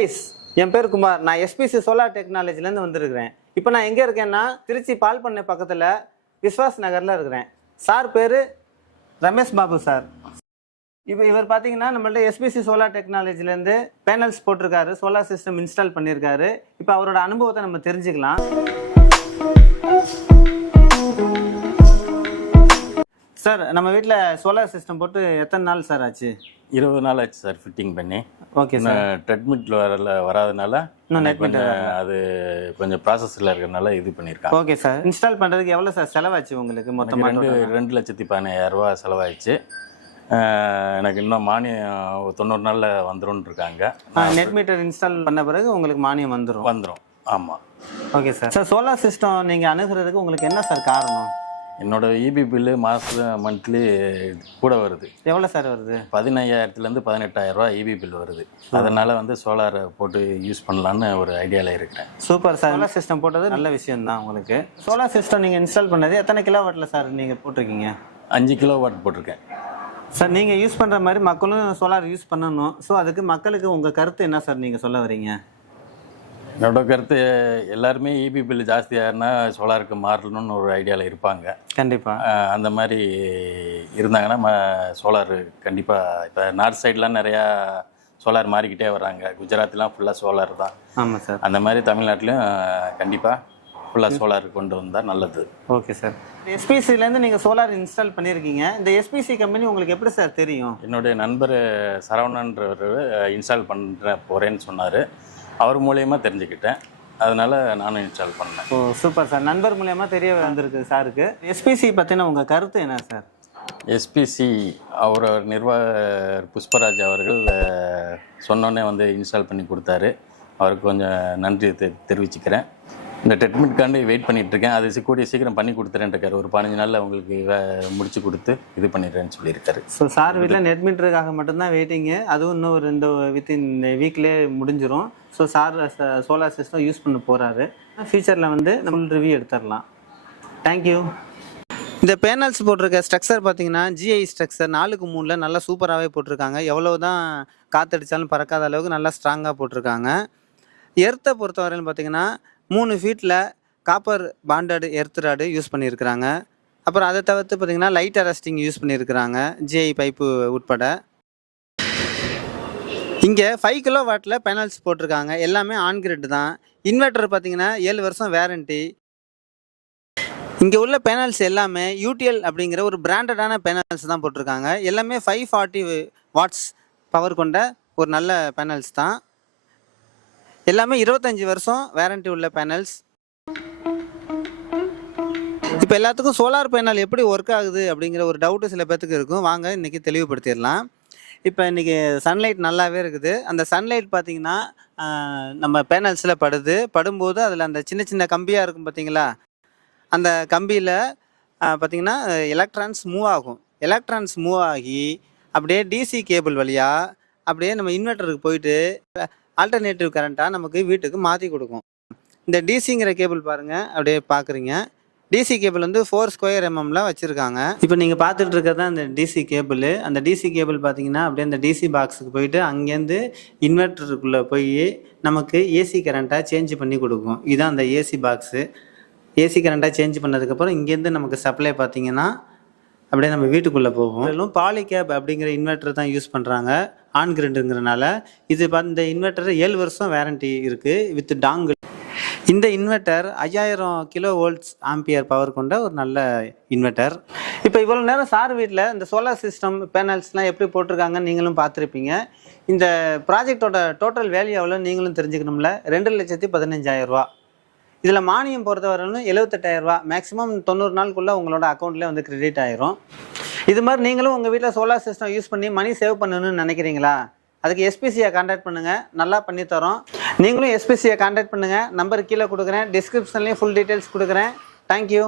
Guys, என் பேர் குமார். நான் SPC solar டெக்னாலஜிலேருந்து வந்திருக்கிறேன். இப்போ நான் எங்கே இருக்கேன்னா திருச்சி பால் பண்ணை பக்கத்தில் விஸ்வாஸ் நகரில் இருக்கிறேன். சார் பேர் ரமேஷ் பாபு சார். இப்போ இவர் பார்த்தீங்கன்னா நம்மள்ட்ட எஸ்பிசி சோலார் டெக்னாலஜிலேருந்து பேனல்ஸ் போட்டிருக்காரு, சோலார் சிஸ்டம் இன்ஸ்டால் பண்ணியிருக்காரு. இப்போ அவரோட அனுபவத்தை நம்ம தெரிஞ்சுக்கலாம். சார், நம்ம வீட்டில் சோலார் சிஸ்டம் போட்டு எத்தனை நாள் சார் ஆச்சு? 20 நாள் ஆச்சு சார் ஃபிட்டிங் பண்ணி. Okay sir. ட்ரெட்மிட்டில் வராதனால அது கொஞ்சம் ப்ராசஸில் இருக்கிறதுனால இது பண்ணியிருக்காங்க. Okay sir. இன்ஸ்டால் பண்ணுறதுக்கு எவ்வளோ சார் செலவாச்சு உங்களுக்கு? மொத்தமாக 2,14,000 ரூபா செலவாயிடுச்சு. எனக்கு இன்னும் மானியம் 90 நாளில் வந்துடும் இருக்காங்க. நெட் மீட்டர் இன்ஸ்டால் பண்ண பிறகு உங்களுக்கு மானியம் வந்துடும். ஆமாம். Okay sir. Sir, solar system நீங்கள் அணுகிறதுக்கு உங்களுக்கு என்ன சார் காரணம்? என்னோட இபி பில்லு மந்த்லி கூட வருது. எவ்வளோ சார் வருது? 15,000லேருந்து 18,000 ரூபா இபி பில் வருது. அதனால் சோலாரை போட்டு யூஸ் பண்ணலான்னு ஒரு ஐடியாவில் இருக்கிறேன். Super sir. சோலார் சிஸ்டம் போட்டது நல்ல விஷயம் தான். உங்களுக்கு சோலார் சிஸ்டம் நீங்கள் இன்ஸ்டால் பண்ணது எத்தனை கிலோவாட்டில் சார் நீங்கள் போட்டிருக்கீங்க? 5 கிலோவாட் போட்டிருக்கேன் சார். நீங்கள் யூஸ் பண்ணுற மாதிரி மக்களும் சோலார் யூஸ் பண்ணணும். ஸோ அதுக்கு மக்களுக்கு உங்கள் கருத்து என்ன சார் நீங்கள் சொல்ல வரீங்க? என்னோட கருத்து, எல்லாருமே இபி பில் ஜாஸ்தியாகனா சோலாருக்கு மாறணும்னு ஒரு ஐடியாவில் இருப்பாங்க. கண்டிப்பாக அந்த மாதிரி இருந்தாங்கன்னா சோலார் கண்டிப்பாக இப்போ நார்த் சைட்லாம் நிறையா சோலார் மாறிக்கிட்டே வர்றாங்க. குஜராத்லாம் ஃபுல்லாக சோலார் தான். ஆமாம் சார். அந்த மாதிரி தமிழ்நாட்டிலையும் கண்டிப்பாக ஃபுல்லாக சோலார் கொண்டு வந்தால் நல்லது. Okay sir. எஸ்பிசிலேருந்து நீங்கள் சோலார் இன்ஸ்டால் பண்ணியிருக்கீங்க. இந்த எஸ்பிசி கம்பெனி உங்களுக்கு எப்படி சார் தெரியும்? என்னுடைய நண்பர் சரவணன்றவர் இன்ஸ்டால் போகிறேன்னு சொன்னார். அவர் மூலியமாக தெரிஞ்சுக்கிட்டேன். அதனால் நானும் இன்ஸ்டால் பண்ணேன். ஓ, சூப்பர் சார். நண்பர் மூலியமாக தெரிய வந்திருக்கு சாருக்கு. எஸ்பிசி பற்றின உங்கள் கருத்து என்ன சார்? எஸ்பிசி அவரோட நிர்வாகர் புஷ்பராஜ் அவர்கள் சொன்னோன்னே இன்ஸ்டால் பண்ணி கொடுத்தாரு. அவருக்கு கொஞ்சம் நன்றி தெரிவிச்சுக்கிறேன். இந்த ட்ரீட்மெண்ட்காண்டி வெயிட் பண்ணிகிட்ருக்கேன். அது கூடிய சீக்கிரம் பண்ணி கொடுத்துறேன்ருக்காரு. ஒரு 15 நாளில் உங்களுக்கு முடிச்சு கொடுத்து இது பண்ணிடுறேன்னு சொல்லியிருக்காரு. ஸோ சார் வீட்டில் நெட் மீட்டருக்காக மட்டும்தான் வெயிட்டிங்கு. அதுவும் இன்னும் ஒரு 2 வித்தின் வீக்லேயே முடிஞ்சிடும். So sir solar system use பண்ண போகிறாரு. ஃபியூச்சரில் நம்ம ரிவ்யூ எடுத்துடலாம். தேங்க்யூ. இந்த பேனல்ஸ் போட்டிருக்க ஸ்ட்ரக்சர் பார்த்தீங்கன்னா ஜிஐ ஸ்ட்ரக்சர் 4x3 நல்லா சூப்பராகவே போட்டிருக்காங்க. எவ்வளோ தான் காற்றடிச்சாலும் பறக்காத அளவுக்கு நல்லா ஸ்ட்ராங்காக போட்டிருக்காங்க. எர்த்தை பொறுத்தவரையிலும் பார்த்தீங்கன்னா 3 ஃபீட்டில் copper bonded earth rod use பண்ணியிருக்கிறாங்க. அப்புறம் அதை தவிர்த்து பார்த்தீங்கன்னா லைட் அரெஸ்டிங் யூஸ் பண்ணியிருக்கிறாங்க, ஜிஐ பைப்பு உட்பட. இங்கே 5 கிலோவாட்டில் பேனல்ஸ் போட்டிருக்காங்க. எல்லாமே ஆன் கிரிட் தான். இன்வெர்டர் பார்த்தீங்கன்னா 7 வருஷம் வேரண்டி. இங்கே உள்ள பேனல்ஸ் எல்லாமே யூடிஎல் அப்படிங்கிற ஒரு பிராண்டடான பேனல்ஸ் தான் போட்டிருக்காங்க. எல்லாமே 540 வாட்ஸ் பவர் கொண்ட ஒரு நல்ல பேனல்ஸ் தான். எல்லாமே 25 வருஷம் வேரண்டி உள்ள பேனல்ஸ். இப்போ எல்லாத்துக்கும் சோலார் பேனல் எப்படி ஒர்க் ஆகுது அப்படிங்கிற ஒரு டவுட்டு சில பேர்த்துக்கு இருக்கும். வாங்க இன்றைக்கி தெளிவுபடுத்திடலாம். இப்போ இன்றைக்கி சன்லைட் நல்லாவே இருக்குது. அந்த சன்லைட் பார்த்திங்கன்னா நம்ம பேனல்ஸில் படும்போது அதில் அந்த சின்ன சின்ன கம்பியாக இருக்கும் பார்த்தீங்களா, அந்த கம்பியில் பார்த்திங்கன்னா எலக்ட்ரான்ஸ் மூவ் ஆகும். எலக்ட்ரான்ஸ் மூவ் ஆகி அப்படியே டிசி கேபிள் வழியாக அப்படியே நம்ம இன்வெர்ட்டருக்கு போயிட்டு ஆல்டர்னேட்டிவ் கரண்ட்டாக நமக்கு வீட்டுக்கு மாற்றி கொடுக்கும். இந்த டிசிங்கிற கேபிள் பாருங்கள், அப்படியே பார்க்குறீங்க. டிசி கேபிள் 4 ஸ்கொயர் எம்எம்ல வச்சுருக்காங்க. இப்போ நீங்கள் பார்த்துட்டு இருக்கிறது தான் அந்த டிசி கேபிள். அந்த டிசி கேபிள் பார்த்தீங்கன்னா அப்படியே அந்த டிசி பாக்ஸுக்கு போயிட்டு அங்கேருந்து இன்வெர்ட்டருக்குள்ளே போய் நமக்கு ஏசி கரண்ட்டாக சேஞ்ச் பண்ணி கொடுக்கும். இதுதான் அந்த ஏசி பாக்ஸு. ஏசி கரண்ட்டாக சேஞ்ச் பண்ணதுக்கப்புறம் இங்கேருந்து நமக்கு சப்ளை பார்த்தீங்கன்னா அப்படியே நம்ம வீட்டுக்குள்ளே போகும். இதிலும் பாலிகேப் அப்படிங்கிற இன்வெர்ட்டர் தான் யூஸ் பண்ணுறாங்க, ஆன் கிரிண்டுங்கிறனால. இது இந்த இன்வெர்ட்டர் 7 வருஷம் வேரண்டி இருக்குது வித் டாங்கிள். இந்த inverter 5000 kilo volts ampere power கொண்ட ஒரு நல்ல இன்வெர்ட்டர். இப்போ இவ்வளோ நேரம் சார் வீட்டில் இந்த சோலார் சிஸ்டம் பேனல்ஸ்லாம் எப்படி போட்டிருக்காங்கன்னு நீங்களும் பார்த்துருப்பீங்க. இந்த ப்ராஜெக்டோட டோட்டல் வேல்யூ எவ்வளோ நீங்களும் தெரிஞ்சுக்கணும்ல. 2,15,000 ரூபா. இதில் மானியம் பொறுத்தவரையிலும் 78,000 ரூபா. மேக்ஸிமம் 90 நாளுக்குள்ளே உங்களோட அக்கௌண்ட்லேயே கிரெடிட் ஆயிரும். இது மாதிரி நீங்களும் உங்கள் வீட்டில் சோலார் சிஸ்டம் யூஸ் பண்ணி மணி சேவ் பண்ணணும்னு நினைக்கிறீங்களா? அதுக்கு எஸ்பிசியை கான்டாக்ட் பண்ணுங்கள், நல்லா பண்ணித்தரோம். நீங்களும் எஸ்பிசியை கான்டாக்ட் பண்ணுங்கள். நம்பர் கீழே கொடுக்குறேன், டிஸ்கிரிப்ஷன்லேயும் ஃபுல் டீட்டெயில்ஸ் கொடுக்குறேன். தேங்க்யூ.